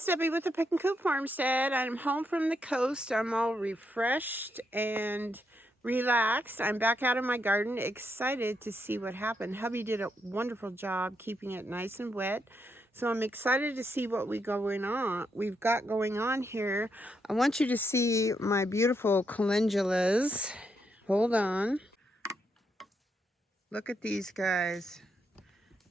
It's Debbie with the Pickin Coop Farmstead. I'm home from the coast. I'm all refreshed and relaxed. I'm back out in my garden, excited to see what happened. Hubby did a wonderful job keeping it nice and wet. So I'm excited to see what we've got going on here. I want you to see my beautiful calendulas. Hold on. Look at these guys.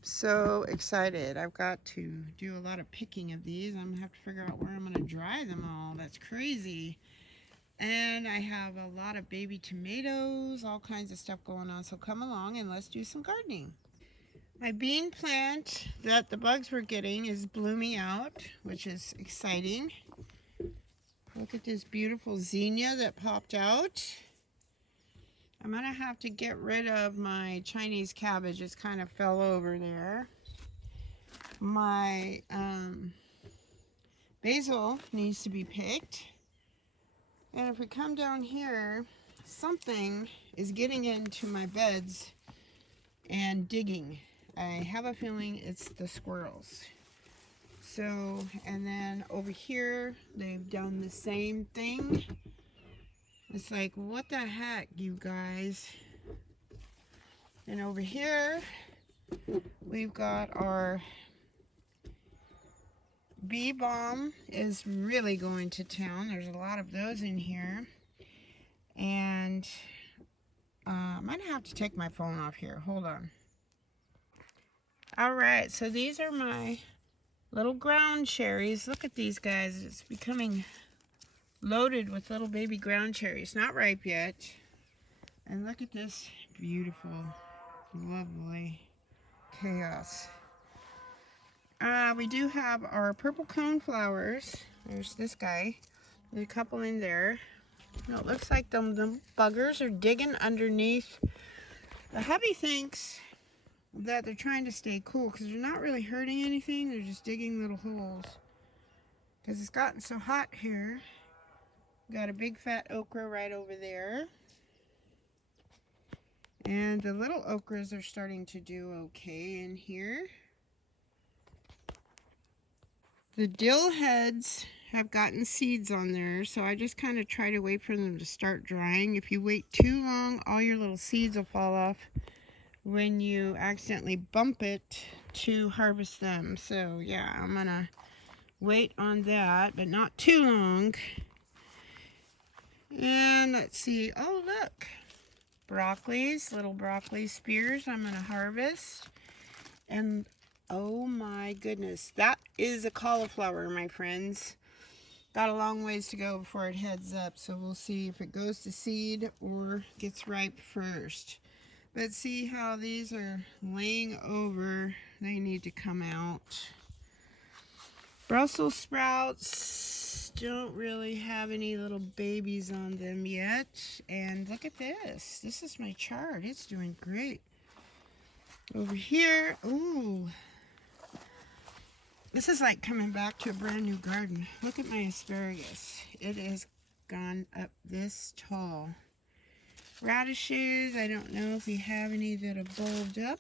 So excited. I've got to do a lot of picking of these. I'm gonna have to figure out where I'm gonna dry them all. That's crazy. And I have a lot of baby tomatoes, all kinds of stuff going on. So come along and let's do some gardening. My bean plant that the bugs were getting is blooming out, which is exciting. Look at this beautiful zinnia that popped out. I'm gonna have to get rid of my Chinese cabbage. It's kind of fell over there. My basil needs to be picked. And if we come down here, something is getting into my beds and digging. I have a feeling it's the squirrels. So, and then over here, they've done the same thing. It's like, what the heck, you guys? And over here, we've got our bee balm is really going to town. There's a lot of those in here. And I might have to take my phone off here. Hold on. Alright, so these are my little ground cherries. Look at these guys. It's becoming loaded with little baby ground cherries. Not ripe yet. And look at this beautiful, lovely chaos. We do have our purple cone flowers. There's this guy. There's a couple in there. It looks like the buggers are digging underneath. The hubby thinks that they're trying to stay cool because they're not really hurting anything. They're just digging little holes. Because it's gotten so hot here. Got a big fat okra right over there. And the little okras are starting to do okay in here. The dill heads have gotten seeds on there, so I just kind of try to wait for them to start drying. If you wait too long, all your little seeds will fall off when you accidentally bump it to harvest them. So yeah, I'm gonna wait on that, but not too long. And let's see, oh look, broccolis, little broccoli spears I'm gonna harvest. And oh my goodness, that is a cauliflower, my friends. Got a long ways to go before it heads up, so we'll see if it goes to seed or gets ripe first. But see how these are laying over. They need to come out. Brussels sprouts don't really have any little babies on them yet. And look at this. This is my chard. It's doing great. Over here, ooh. This is like coming back to a brand new garden. Look at my asparagus. It has gone up this tall. Radishes, I don't know if we have any that have bulbed up.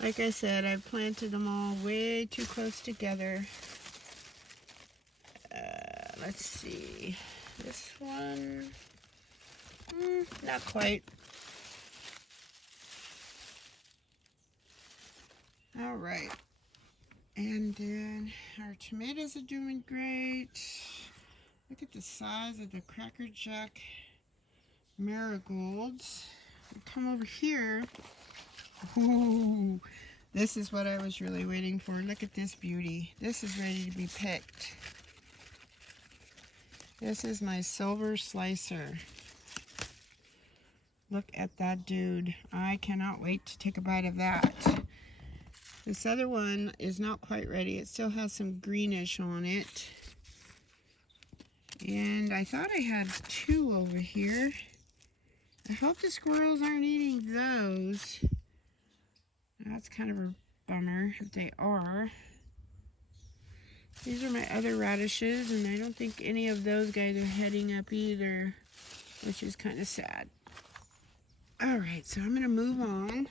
Like I said, I planted them all way too close together. Let's see. This one, not quite. All right. And then our tomatoes are doing great. Look at the size of the Cracker Jack marigolds. We come over here. Ooh, this is what I was really waiting for. Look at this beauty. This is ready to be picked. This is my silver slicer. Look at that dude. I cannot wait to take a bite of that. This other one is not quite ready. It still has some greenish on it. And I thought I had two over here. I hope the squirrels aren't eating those. That's kind of a bummer if they are. These are my other radishes, and I don't think any of those guys are heading up either, which is kind of sad. Alright, so I'm going to move on.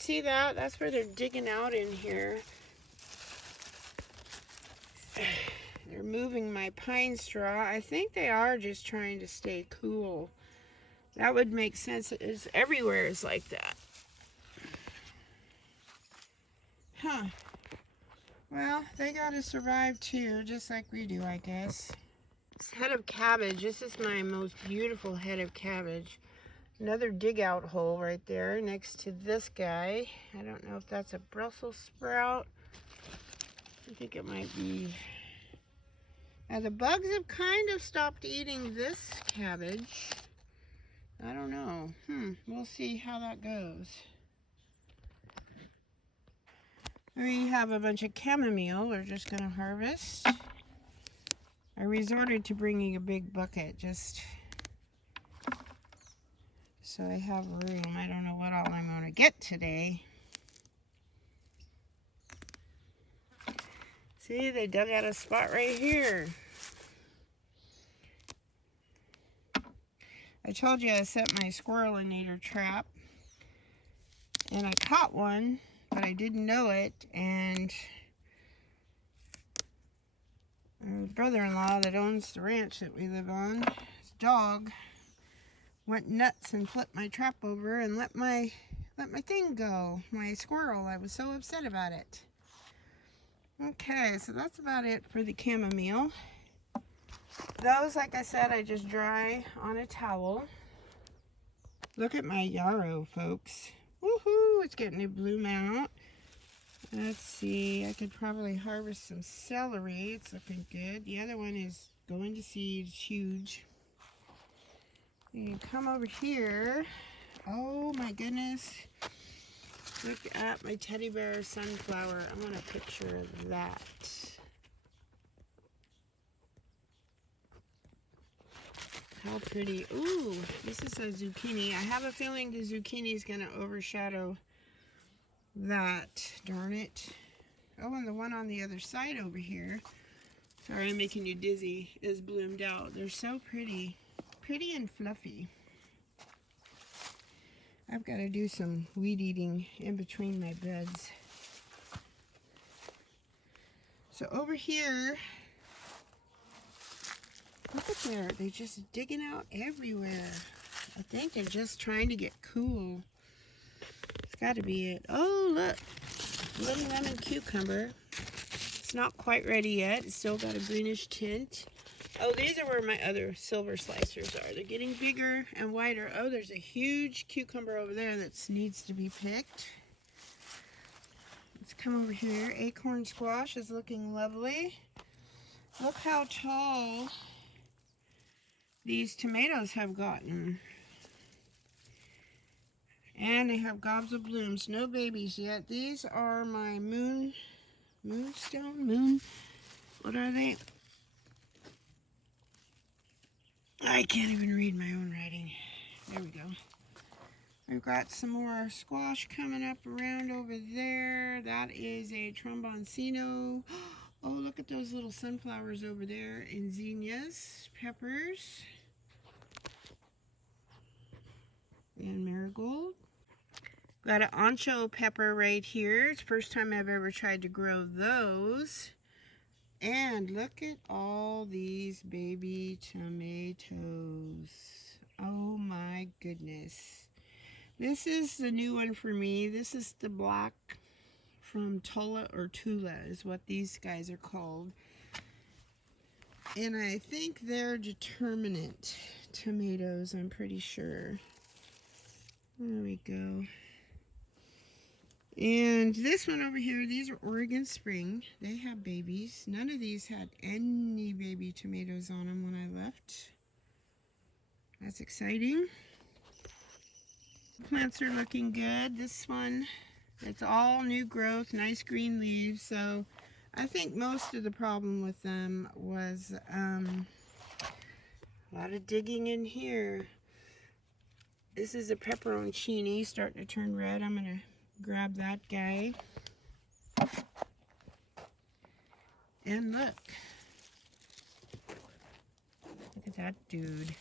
See that? That's where they're digging out in here. removing my pine straw. I think they are just trying to stay cool. That would make sense. It's everywhere is like that. Huh. Well, they gotta survive too, just like we do, I guess. This head of cabbage, this is my most beautiful head of cabbage. Another dig out hole right there next to this guy. I don't know if that's a Brussels sprout. I think it might be. Now the bugs have kind of stopped eating this cabbage. I don't know. We'll see how that goes. We have a bunch of chamomile we're just going to harvest. I resorted to bringing a big bucket just so I have room. I don't know what all I'm going to get today. See, they dug out a spot right here. I told you I set my squirrelinator trap, and I caught one, but I didn't know it, and my brother-in-law that owns the ranch that we live on, his dog went nuts and flipped my trap over and let my thing go, my squirrel. I was so upset about it. Okay, so that's about it for the chamomile. Those, like I said, I just dry on a towel. Look at my yarrow, folks. Woohoo! It's getting to bloom out. Let's see. I could probably harvest some celery. It's looking good. The other one is going to seed. It's huge. You come over here. Oh my goodness. Look at my teddy bear sunflower. I want a picture of that. How pretty. Ooh, this is a zucchini. I have a feeling the zucchini is going to overshadow that. Darn it. Oh, and the one on the other side over here. Sorry, I'm making you dizzy. Is bloomed out. They're so pretty. Pretty and fluffy. I've got to do some weed eating in between my beds. So over here, look at there. They're just digging out everywhere. I think they're just trying to get cool. It's got to be it. Oh, look. Little lemon cucumber. It's not quite ready yet. It's still got a greenish tint. Oh, these are where my other silver slicers are. They're getting bigger and wider. Oh, there's a huge cucumber over there that needs to be picked. Let's come over here. Acorn squash is looking lovely. Look how tall these tomatoes have gotten. And they have gobs of blooms. No babies yet. These are my moonstone? What are they? I can't even read my own writing. There we go. We've got some more squash coming up around over there. That is a tromboncino. Oh, look at those little sunflowers over there. And zinnias, peppers, and marigold. Got an ancho pepper right here. It's the first time I've ever tried to grow those. And look at all these baby tomatoes. Oh my goodness. This is the new one for me. This is the black from Tula or Tula is what these guys are called. And I think they're determinate tomatoes, I'm pretty sure. There we go. And this one over here, these are Oregon Spring. They have babies. None of these had any baby tomatoes on them when I left. That's exciting. Plants are looking good. This one, it's all new growth, nice green leaves. So I think most of the problem with them was a lot of digging in here. This is a pepperoncini starting to turn red. I'm going to grab that guy. And look at that dude.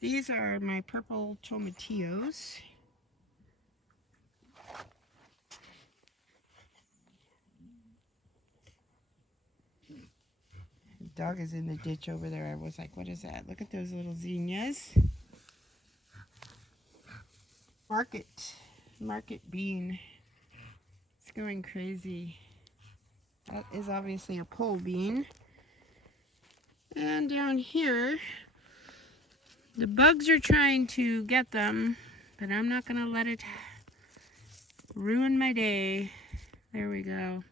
These are my purple tomatillos. dog is in the ditch over there. I was like, what is that? Look at those little zinnias. Market bean. It's going crazy. That is obviously a pole bean. And down here, the bugs are trying to get them, but I'm not going to let it ruin my day. There we go.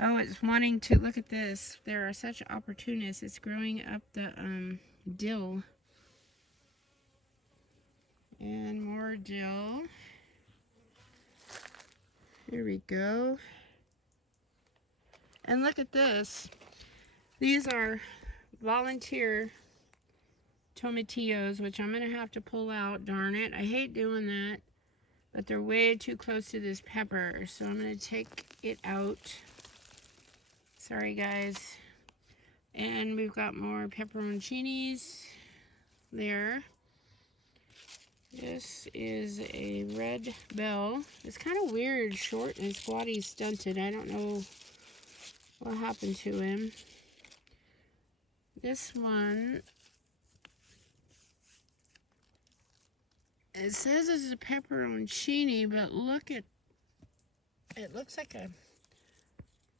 Oh, it's wanting to, look at this. There are such opportunists. It's growing up the dill. And more dill. Here we go. And look at this. These are volunteer tomatillos, which I'm going to have to pull out. Darn it. I hate doing that. But they're way too close to this pepper. So I'm going to take it out. Sorry, guys. And we've got more pepperoncinis there. This is a red bell. It's kind of weird, short and squatty, stunted. I don't know what happened to him. This one, it says it's a pepperoncini, but look at, it looks like a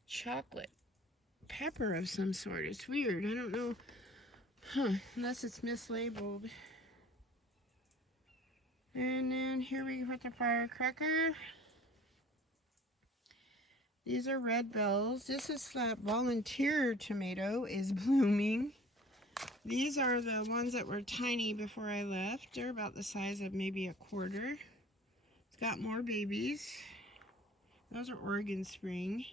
chocolate pepper of some sort. It's weird. I don't know. Unless it's mislabeled. And then here we put the firecracker. These are red bells. This is that volunteer tomato is blooming. These are the ones that were tiny before I left. They're about the size of maybe a quarter. It's got more babies. Those are Oregon Spring.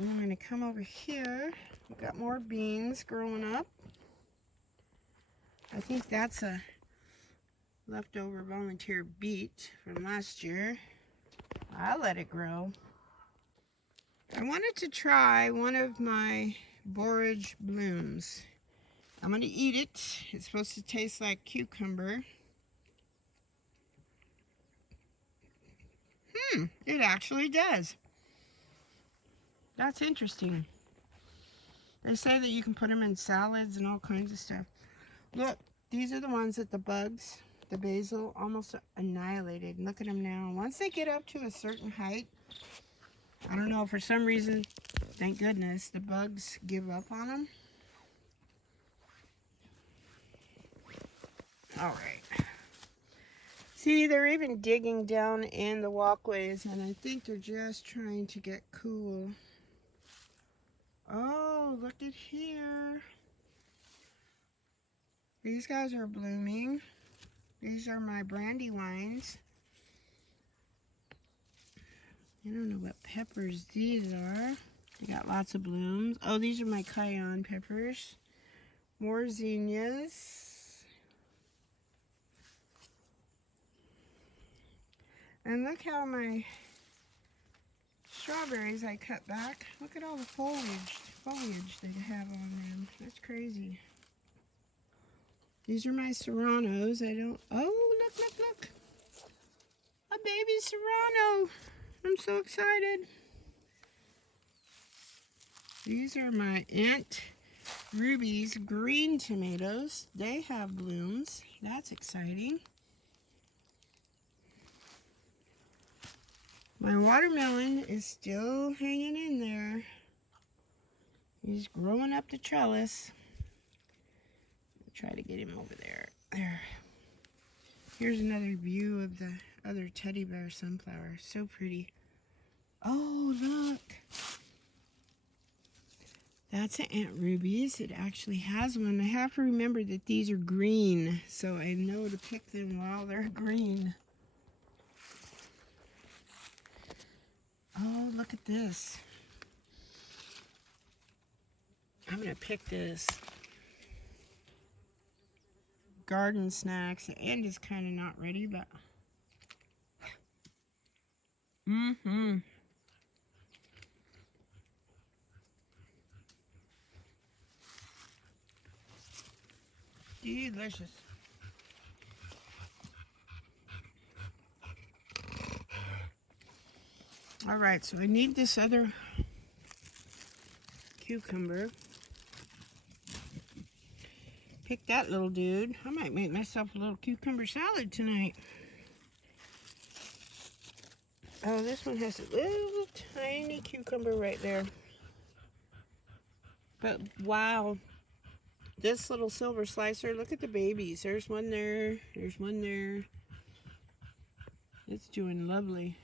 And I'm going to come over here. We've got more beans growing up. I think that's a leftover volunteer beet from last year. I'll let it grow. I wanted to try one of my borage blooms. I'm going to eat it. It's supposed to taste like cucumber. It actually does. That's interesting. They say that you can put them in salads and all kinds of stuff. Look, these are the ones that the bugs, the basil, almost annihilated. Look at them now. Once they get up to a certain height, I don't know, for some reason, thank goodness, the bugs give up on them. All right. See, they're even digging down in the walkways, and I think they're just trying to get cool. Oh, look at here. These guys are blooming. These are my brandywines. I don't know what peppers these are. They got lots of blooms. Oh, these are my cayenne peppers. More zinnias. And look how my strawberries I cut back. Look at all the foliage they have on them. That's crazy. These are my serranos. Oh, look. A baby serrano. I'm so excited. These are my Aunt Ruby's green tomatoes. They have blooms. That's exciting. My watermelon is still hanging in there. He's growing up the trellis. Try to get him over there. There. Here's another view of the other teddy bear sunflower. So pretty. Oh, look. That's an Aunt Ruby's. It actually has one. I have to remember that these are green, so I know to pick them while they're green. Oh, look at this. I'm going to pick this. Garden snacks. The end is kind of not ready, but delicious. All right, so I need this other cucumber. Pick that little dude. I might make myself a little cucumber salad tonight. Oh, this one has a little tiny cucumber right there. But wow, this little silver slicer, look at the babies. There's one there, there's one there. It's doing lovely.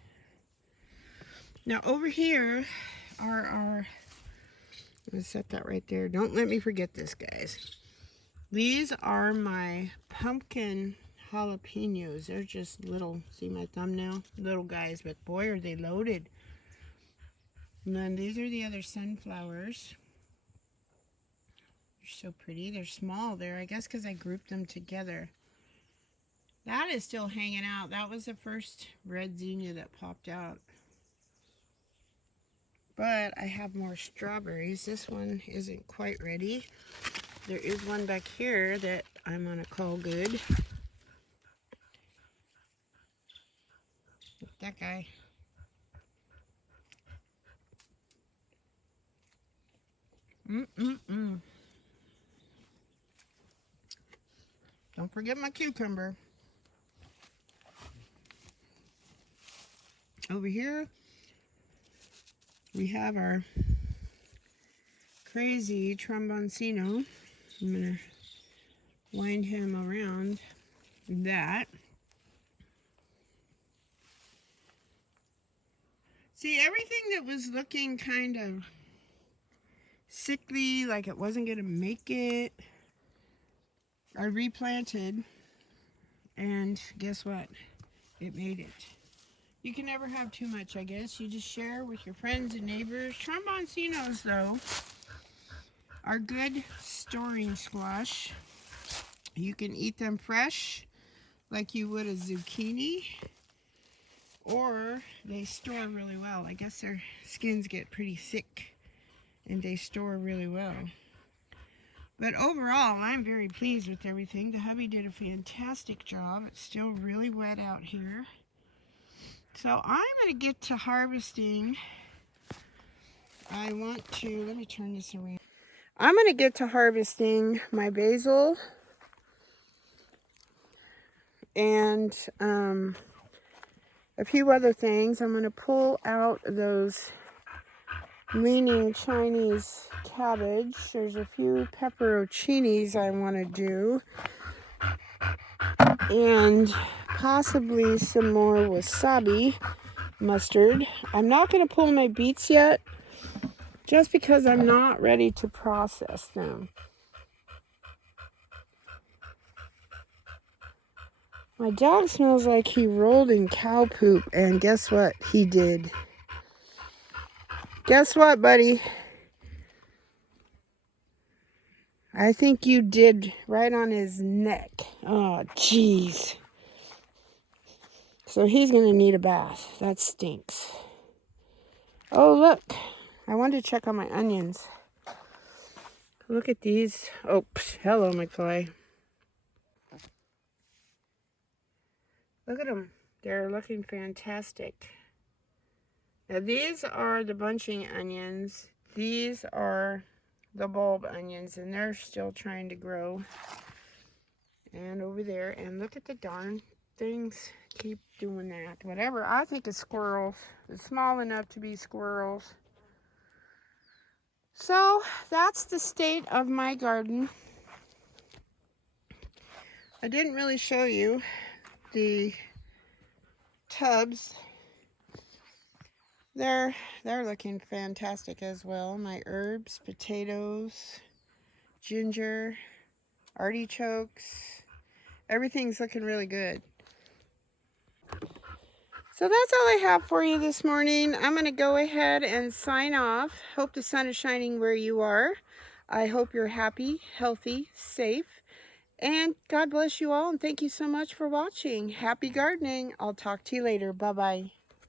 Now over here are our, I'm gonna set that right there. Don't let me forget this, guys. These are my pumpkin jalapenos. They're just little, see my thumbnail? Little guys, but boy are they loaded. And then these are the other sunflowers. They're so pretty. They're small there, I guess because I grouped them together. That is still hanging out. That was the first red zinnia that popped out. But I have more strawberries. This one isn't quite ready. There is one back here that I'm gonna call good. Look, that guy. Don't forget my cucumber. Over here, we have our crazy tromboncino. I'm gonna wind him around that. See, everything that was looking kind of sickly, like it wasn't gonna make it, I replanted, and guess what? It made it. You can never have too much, I guess. You just share with your friends and neighbors. Tromboncinos, though, are good storing squash. You can eat them fresh, like you would a zucchini, or they store really well. I guess their skins get pretty thick, and they store really well. But overall, I'm very pleased with everything. The hubby did a fantastic job. It's still really wet out here. So I'm going to get to harvesting. I want to, let me turn this around. I'm going to get to harvesting my basil and a few other things. I'm going to pull out those leaning Chinese cabbage. There's a few pepperoncinis I want to do. And possibly some more wasabi mustard. I'm not going to pull my beets yet, just because I'm not ready to process them. My dog smells like he rolled in cow poop, and guess what? He did. Guess what, buddy? I think you did right on his neck. Oh, jeez. So he's going to need a bath. That stinks. Oh, look. I wanted to check on my onions. Look at these. Oh, hello, McFly. Look at them. They're looking fantastic. Now, these are the bunching onions. These are the bulb onions, and they're still trying to grow. And over there, and look at the darn things. Keep doing that. Whatever. I think it's squirrels. It's small enough to be squirrels. So that's the state of my garden. I didn't really show you the tubs. They're looking fantastic as well. My herbs, potatoes, ginger, artichokes. Everything's looking really good. So that's all I have for you this morning. I'm going to go ahead and sign off. Hope the sun is shining where you are. I hope you're happy, healthy, safe. And God bless you all, and thank you so much for watching. Happy gardening. I'll talk to you later. Bye-bye.